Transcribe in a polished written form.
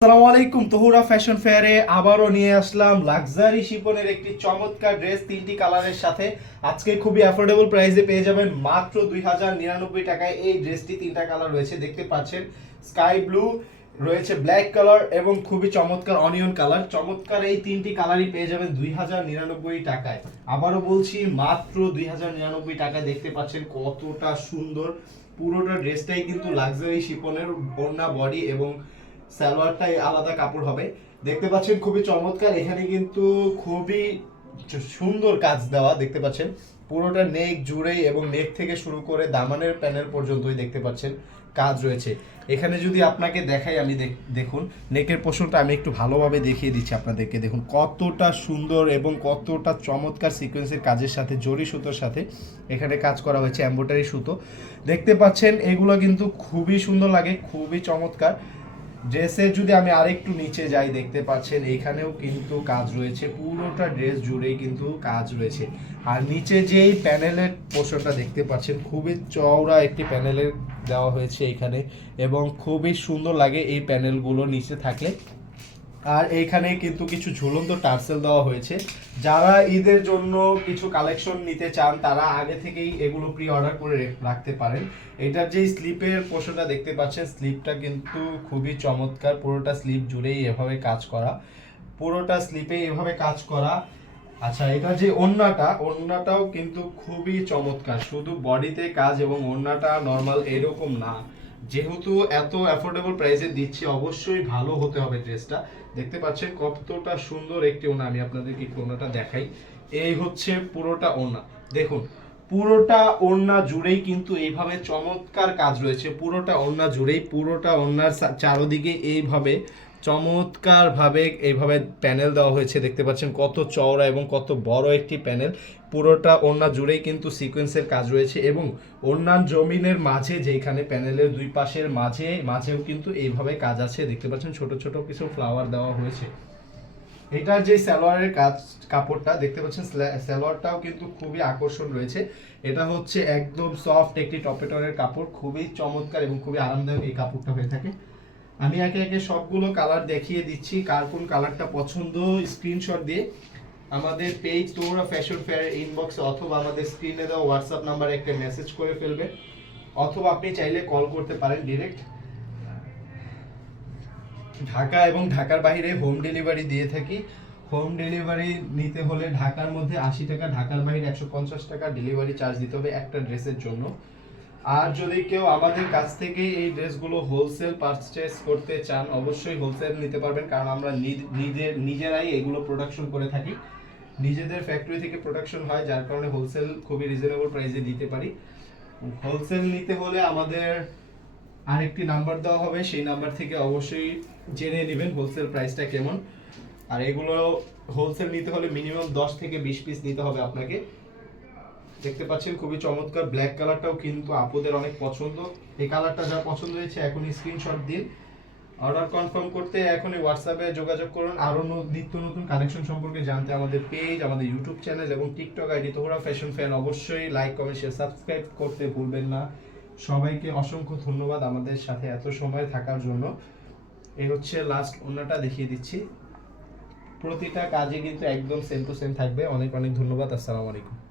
আসসালামু আলাইকুম। তহুরা ফ্যাশন ফেয়ারে আবারও নিয়ে আসলাম লাক্সারি শিপনের একটি চমৎকার ড্রেস তিনটি কালারের সাথে। আজকে খুবই অ্যাফোর্ডেবল প্রাইসে পেয়ে যাবেন মাত্র 2099 টাকায়। এই ড্রেসটি তিনটা কালার রয়েছে, দেখতে পাচ্ছেন স্কাই ব্লু রয়েছে, ব্ল্যাক কালার এবং খুবই চমৎকার অনিয়ন কালার। চমৎকার এই তিনটি কালারই পেয়ে যাবেন 2099 টাকায়। আবারও বলছি মাত্র 2099 টাকায়। দেখতে পাচ্ছেন কতটা সুন্দর, পুরোটা ড্রেসটাই কিন্তু লাক্সারি শিপনের, ওড়না বডি এবং সালোয়ারটাই আলাদা কাপড় হবে। দেখতে পাচ্ছেন খুবই চমৎকার, এখানে কিন্তু খুবই সুন্দর কাজ দেওয়া। দেখতে পাচ্ছেন পুরোটা নেক জুড়েই এবং নেক থেকে শুরু করে দামানের প্যানেল পর্যন্তই দেখতে পাচ্ছেন কাজ রয়েছে। এখানে যদি আপনাকে দেখাই, আমি দেখুন নেকের পোর্শনটা আমি একটু ভালোভাবে দেখিয়ে দিচ্ছি আপনাদেরকে। দেখুন কতটা সুন্দর এবং কতটা চমৎকার সিকোয়েন্সের কাজের সাথে জরি সুতোর সাথে এখানে কাজ করা হয়েছে, এমব্রয়ডারি সুতো। দেখতে পাচ্ছেন এগুলো কিন্তু খুবই সুন্দর লাগে, খুবই চমৎকার। ড্রেসে যদি আমি আরেকটু নিচে যাই, দেখতে পাচ্ছেন এখানেও কিন্তু কাজ রয়েছে, পুরোটা ড্রেস জুড়েই কিন্তু কাজ রয়েছে। আর নিচে যেই প্যানেলের পোর্শনটা দেখতে পাচ্ছেন খুবই চওড়া একটি প্যানেলের দেওয়া হয়েছে এখানে, এবং খুবই সুন্দর লাগে এই প্যানেলগুলো নিচে থাকলে। আর এইখানে কিন্তু কিছু ঝুলন্ত টার্সেল দেওয়া হয়েছে। যারা ঈদের জন্য কিছু কালেকশন নিতে চান তারা আগে থেকেই এগুলো প্রি অর্ডার করে রাখতে পারেন। এটার যে স্লিপের পোর্শনটা দেখতে পাচ্ছেন, স্লিপটা কিন্তু খুবই চমৎকার, পুরোটা স্লিপ জুড়েই এভাবে কাজ করা, পুরোটা স্লিপে এভাবে কাজ করা। আচ্ছা, এটা যে ওড়নাটাও কিন্তু খুবই চমৎকার, শুধু বডিতে কাজ এবং ওড়নাটা নর্মাল এরকম না। যেহেতু এত অ্যাফোর্ডেবল প্রাইসে দিচ্ছি, অবশ্যই ভালো হতে হবে ড্রেসটা। দেখতে পাচ্ছেন কতটা সুন্দর একটি ওড়না, আমি আপনাদেরকে একটু ওড়নাটা দেখাই। এই হচ্ছে পুরোটা ওড়না, দেখুন পুরোটা ওড়না জুড়েই কিন্তু এইভাবে চমৎকার কাজ রয়েছে। পুরোটা ওড়না জুড়েই, পুরোটা ওড়নার চারদিকে এইভাবে চমৎকার ভাবে এইভাবে প্যানেল দেওয়া হয়েছে। দেখতে পাচ্ছেন কত চওড়া এবং কত বড় একটি প্যানেল। পুরোটা ওড়না জুড়েই কিন্তু সিকোয়েন্সের কাজ রয়েছে, এবং ওড়নার জমিনের মাঝে যেখানে প্যানেলের দুই পাশের মাঝেও কিন্তু এইভাবে কাজ আছে। দেখতে পাচ্ছেন ছোট ছোট কিছু ফ্লাওয়ার দেওয়া হয়েছে। এটার যে সালোয়ারের কাপড়টা দেখতে পাচ্ছেন, সালোয়ারটাও কিন্তু খুবই আকর্ষণ রয়েছে। এটা হচ্ছে একদম সফট একটি টপেটরের কাপড়, খুবই চমৎকার এবং খুবই আরামদায়ক এই কাপড়টা হয়ে থাকে। আমি একে একে সবগুলো কালার দেখিয়ে দিচ্ছি, কার কোন কালারটা পছন্দ স্ক্রিনশট দিয়ে আমাদের পেজ তোমরা ফ্যাশন ফেয়ার ইনবক্সে অথবা আমাদের স্ক্রিনে দেওয়া হোয়াটসঅ্যাপ নাম্বারে একটা মেসেজ করে ফেলবে, অথবা আপনি চাইলে কল করতে পারেন ডিরেক্ট। ঢাকা এবং ঢাকার বাইরে হোম ডেলিভারি দিয়ে থাকি। হোম ডেলিভারি নিতে হলে ঢাকার মধ্যে 80 টাকা, ঢাকার বাইরে 150 টাকা ডেলিভারি চার্জ দিতে হবে একটা ড্রেসের জন্য। আর যদি কেউ আমাদের কাছ থেকে এই ড্রেসগুলো হোলসেল পারচেস করতে চান, অবশ্যই হোলসেল নিতে পারবেন, কারণ আমরা নিজেরাই এগুলো প্রোডাকশন করে থাকি। নিজেদের ফ্যাক্টরি থেকে প্রোডাকশন হয়, যার কারণে হোলসেল খুবই রিজনেবল প্রাইসে দিতে পারি। হোলসেল নিতে হলে আমাদের আরেকটি নাম্বার দেওয়া হবে, সেই নাম্বার থেকে অবশ্যই জেনে নেবেন হোলসেল প্রাইসটা কেমন। আর এগুলো হোলসেল নিতে হলে মিনিমাম 10 থেকে 20 পিস নিতে হবে আপনাকে। দেখতে পাচ্ছেন খুবই চমৎকার ব্ল্যাক কালারটাও কিন্তু আপুদের অনেক পছন্দ। এই কালারটা যা পছন্দ হয়েছে এখনই স্ক্রিনশট দিন। অর্ডার কনফার্ম করতে এখনই হোয়াটসঅ্যাপে যোগাযোগ করুন। আরও নিত্য নতুন কালেকশন সম্পর্কে জানতে আমাদের পেজ, আমাদের ইউটিউব চ্যানেল এবং টিকটক আইডি তোমরা ফ্যাশন ফ্যান অবশ্যই লাইক কমেন্ট শেয়ার সাবস্ক্রাইব করতে ভুলবেন না। সবাইকে অসংখ্য ধন্যবাদ আমাদের সাথে এত সময় থাকার জন্য। এই হচ্ছে লাস্ট ওড়নাটা দেখিয়ে দিচ্ছি, প্রতিটা কাজে কিন্তু একদম সেম টু সেম থাকবে। অনেক অনেক ধন্যবাদ। আসসালামু আলাইকুম।